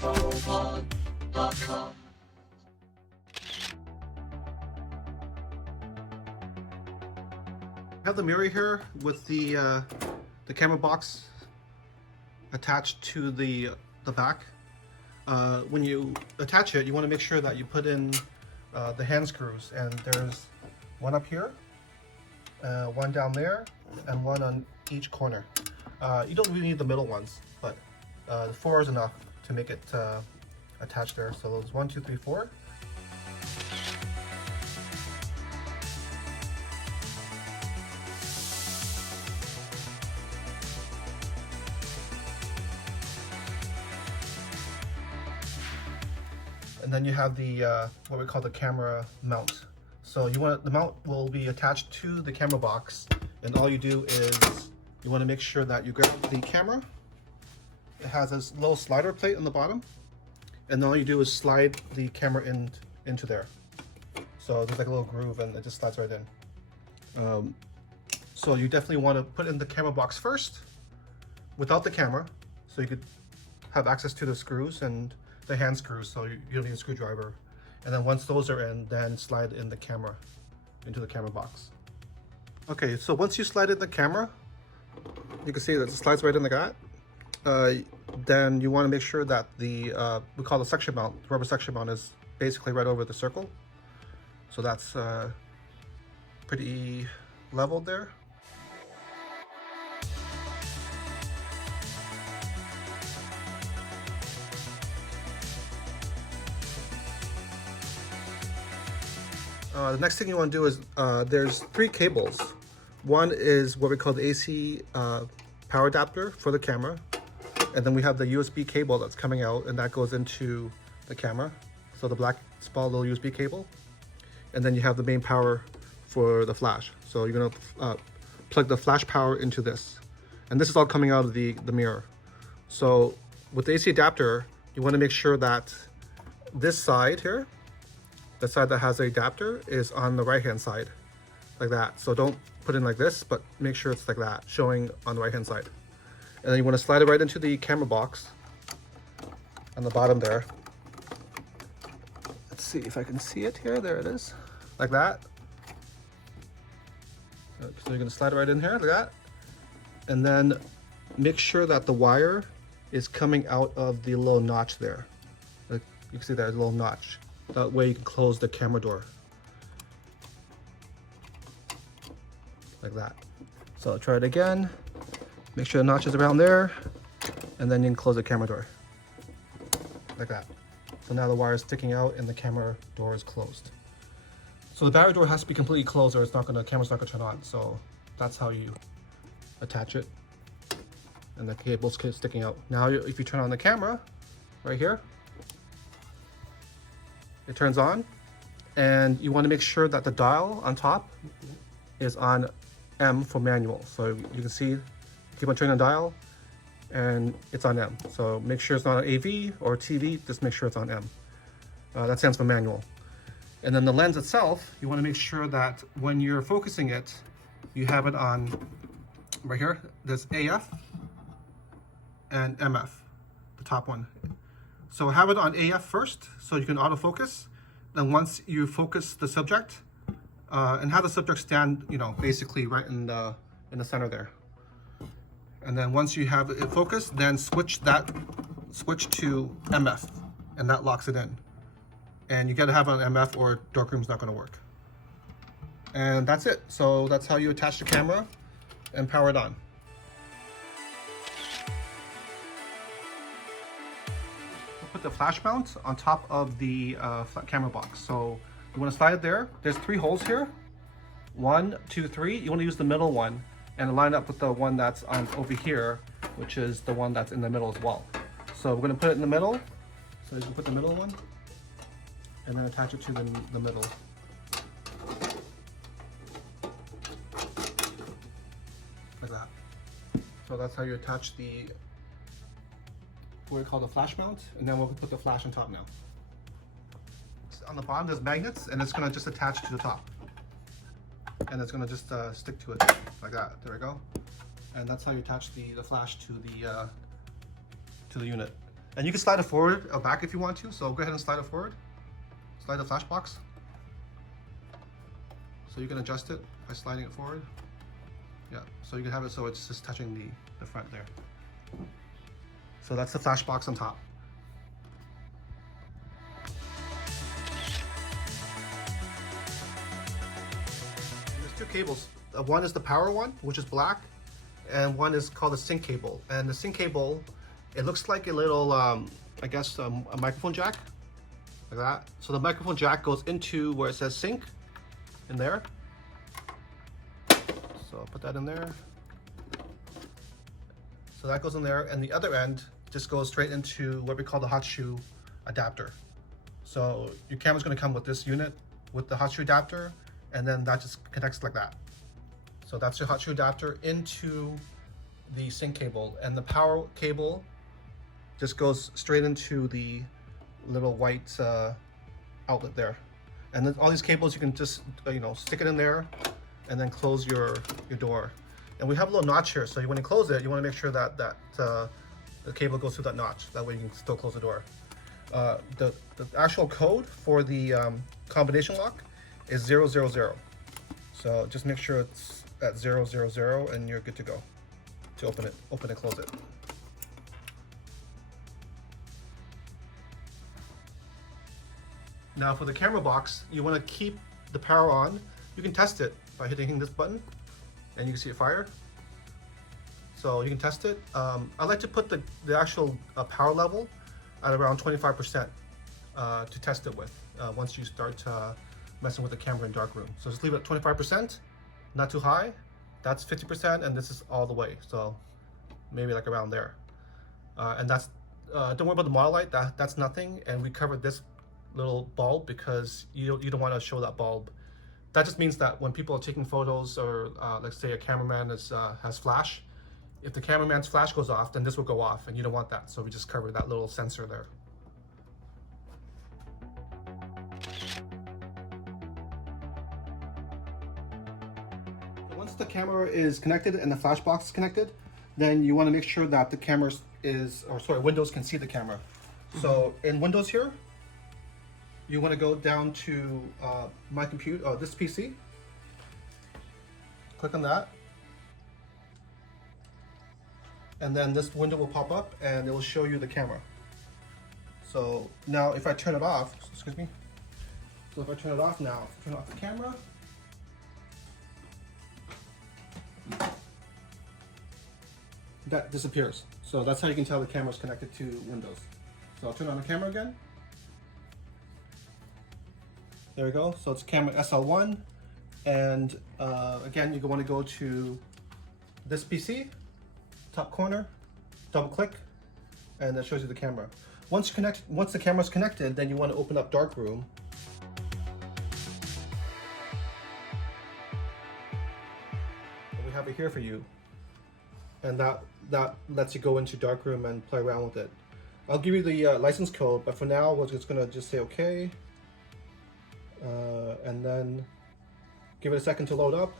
Fotopod.com. I have the mirror here with the camera box attached to the back. When you attach it, you want to make sure that you put in the hand screws, and there's one up here, one down there, and one on each corner. You don't really need the middle ones, but 4 is enough to make it attached there. So there's 1, 2, 3, 4. And then you have the what we call the camera mount. So the mount will be attached to the camera box, and all you do is you want to make sure that you grab the camera. It has this little slider plate on the bottom, and then all you do is slide the camera into there. So there's like a little groove, and it just slides right in. So you definitely want to put in the camera box first, without the camera, so you could have access to the screws and the hand screws, so you don't need a screwdriver. And then once those are in, then slide in the camera into the camera box. Okay, so once you slide in the camera, you can see that it slides right in like that. Then you want to make sure that the we call the suction mount, the rubber suction mount, is basically right over the circle. So that's pretty leveled there. The next thing you want to do is there's 3 cables. One is what we call the AC power adapter for the camera, and then we have the USB cable that's coming out, and that goes into the camera. So the black small little USB cable, and then you have the main power for the flash. So you're gonna plug the flash power into this, and this is all coming out of the mirror. So with the AC adapter, you want to make sure that this side here, the side that has the adapter, is on the right hand side, like that. So don't put in like this, but make sure it's like that, showing on the right hand side. And then you want to slide it right into the camera box on the bottom there. Let's see if I can see it here. There it is, like that. So you're going to slide it right in here like that, and then make sure that the wire is coming out of the little notch there. Like you can see there's a little notch. That way you can close the camera door, like that. So I'll try it again. Make sure the notch is around there, and then you can close the camera door, like that. So now the wire is sticking out and the camera door is closed. So the battery door has to be completely closed, or the camera's not gonna turn on. So that's how you attach it. And the cable's sticking out. Now if you turn on the camera, right here, it turns on, and you want to make sure that the dial on top is on M for manual. So you can see, keep on turning the dial, and it's on M. So make sure it's not on AV or TV, just make sure it's on M. That stands for manual. And then the lens itself, you want to make sure that when you're focusing it, you have it on, right here, there's AF and MF, the top one. So have it on AF first, so you can autofocus. Then once you focus the subject, and have the subject stand, basically right in the center there. And then once you have it focused, then switch to MF, and that locks it in. And you got to have it on MF, or Darkroom's not going to work. And that's it. So that's how you attach the camera and power it on. Put the flash mount on top of the camera box. So you want to slide it there. There's 3 holes here. 1, 2, 3. You want to use the middle one and line up with the one that's on over here, which is the one that's in the middle as well. So we're going to put it in the middle. So you can put the middle one and then attach it to the middle. Like that. So that's how you attach what we call the flash mount, and then we'll put the flash on top now. On the bottom there's magnets, and it's going to just attach to the top, and it's going to just stick to it like that. There we go. And that's how you attach the flash to the unit. And you can slide it forward or back if you want to. So go ahead and slide it forward. Slide the flash box. So you can adjust it by sliding it forward. Yeah, so you can have it so it's just touching the front there. So that's the flash box on top. There's two cables. One is the power one, which is black, and one is called the sync cable. And the sync cable, it looks like a little, I guess, a microphone jack, like that. So the microphone jack goes into where it says sync, in there. So I'll put that in there. So that goes in there, and the other end just goes straight into what we call the hot shoe adapter. So your camera's gonna come with this unit with the hot shoe adapter, and then that just connects like that. So that's your hot shoe adapter into the sync cable, and the power cable just goes straight into the little white outlet there. And then all these cables, you can just stick it in there and then close your door. And we have a little notch here, so when you close it, you want to make sure that the cable goes through that notch. That way you can still close the door. The actual code for the combination lock is 000. So just make sure it's at 000 and you're good to go to open and close it. Now for the camera box, you want to keep the power on. You can test it by hitting this button, and you can see it fire. So you can test it. I like to put the actual power level at around 25% to test it with once you start messing with the camera in Darkroom. So just leave it at 25%, not too high. That's 50%, and this is all the way. So maybe like around there. And that's, don't worry about the model light, that's nothing. And we covered this little bulb because you don't want to show that bulb. That just means that when people are taking photos, or let's say a cameraman has flash, if the cameraman's flash goes off, then this will go off, and you don't want that. So we just covered that little sensor there. Once the camera is connected and the flash box is connected, then you want to make sure that the camera Windows can see the camera. So in Windows here, you want to go down to my computer, this PC. Click on that. And then this window will pop up and it will show you the camera. So now if I turn it off, excuse me. So if I turn it off now, turn off the camera. That disappears. So that's how you can tell the camera is connected to Windows. So I'll turn on the camera again. There we go. So it's camera SL1. And again, you want to go to this PC, top corner, double click, and that shows you the camera. Once the camera's connected, then you want to open up Darkroom. We have it here for you. And that lets you go into Darkroom and play around with it. I'll give you the license code, but for now, we're just gonna say okay. And then give it a second to load up.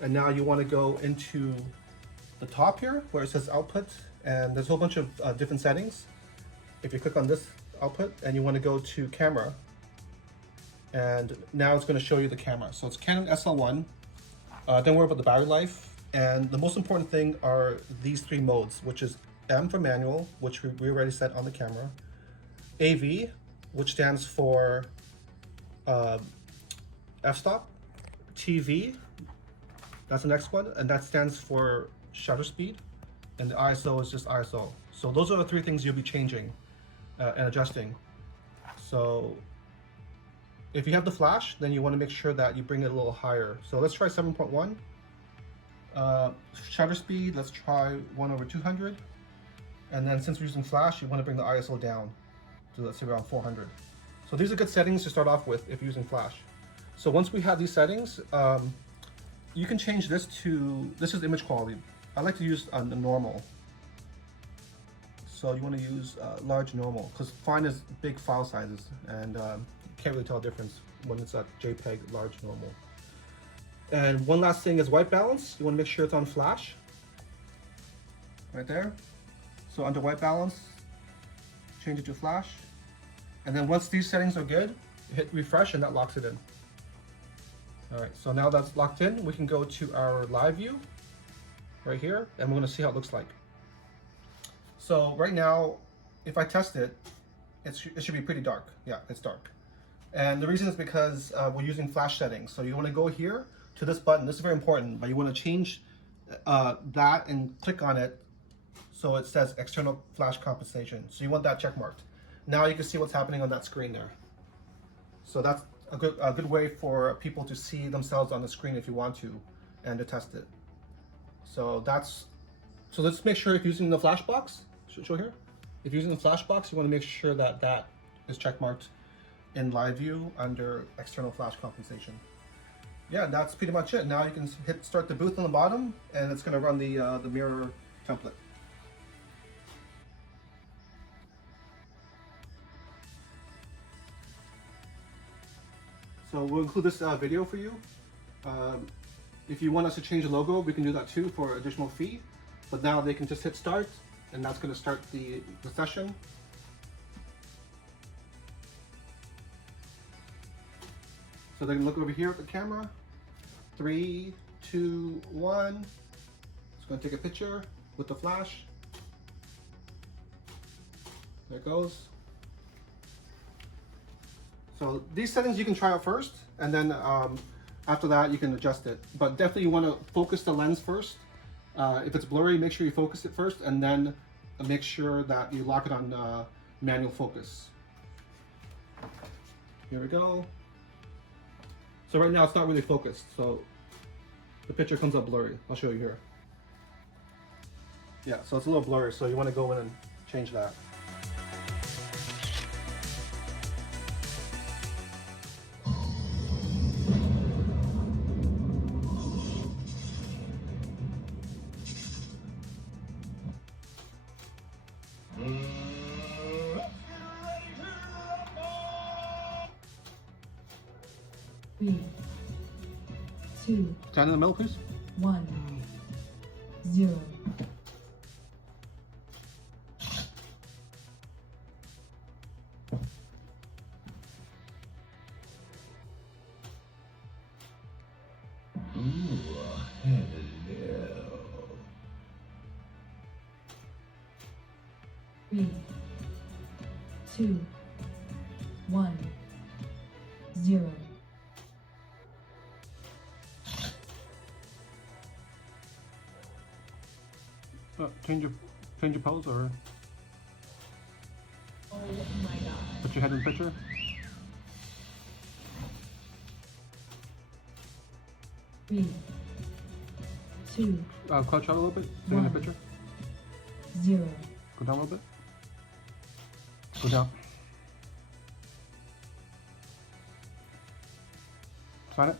And now you want to go into the top here where it says output, and there's a whole bunch of different settings. If you click on this output and you want to go to camera, and now it's going to show you the camera. So it's Canon SL1. Don't worry about the battery life. And the most important thing are these three modes, which is M for manual, which we already set on the camera. AV, which stands for f-stop. TV, that's the next one, and that stands for shutter speed. And the ISO is just ISO. So those are the three things you'll be changing and adjusting. So if you have the flash, then you want to make sure that you bring it a little higher. So let's try 7.1. Shutter speed, let's try 1/200. And then since we're using flash, you want to bring the ISO down to, let's say, around 400. So these are good settings to start off with if you're using flash. So once we have these settings, you can change this to, this is image quality. I like to use a normal. So you want to use large normal, because fine is big file sizes, and you can't really tell the difference when it's at JPEG large normal. And one last thing is white balance. You want to make sure it's on flash, right there. So under white balance, change it to flash. And then once these settings are good, hit refresh and that locks it in. All right, so now that's locked in, we can go to our live view right here, and we're gonna see how it looks like. So right now, if I test it, it should be pretty dark. Yeah, it's dark. And the reason is because we're using flash settings. So you wanna go here to this button, this is very important, but you wanna change that and click on it so it says external flash compensation. So you want that check marked. Now you can see what's happening on that screen there. So that's a good way for people to see themselves on the screen if you want to, and to test it. So let's make sure if you're using the flash box, show here. If you're using the flash box, you want to make sure that that is check marked in live view under external flash compensation. Yeah, that's pretty much it. Now you can hit start the booth on the bottom, and it's going to run the mirror template. So we'll include this video for you. If you want us to change the logo, we can do that too for additional fee. But now they can just hit start, and that's going to start the session. So they can look over here at the camera. 3, 2, 1. It's going to take a picture with the flash. There it goes. So these settings you can try out first, and then after that you can adjust it. But definitely you want to focus the lens first. If it's blurry, make sure you focus it first, and then make sure that you lock it on manual focus. Here we go. So right now it's not really focused, so the picture comes up blurry. I'll show you here. Yeah, so it's a little blurry, so you want to go in and change that. Three, 2, Stand in the middle, please. 1, 0. Hello. 3, 2, 1, 0. Change your pose, or Oh my god. put your head in the picture. 3, 2, Crouch out a little bit. Stay in the picture. 0. Go down a little bit. Go down. Sign it.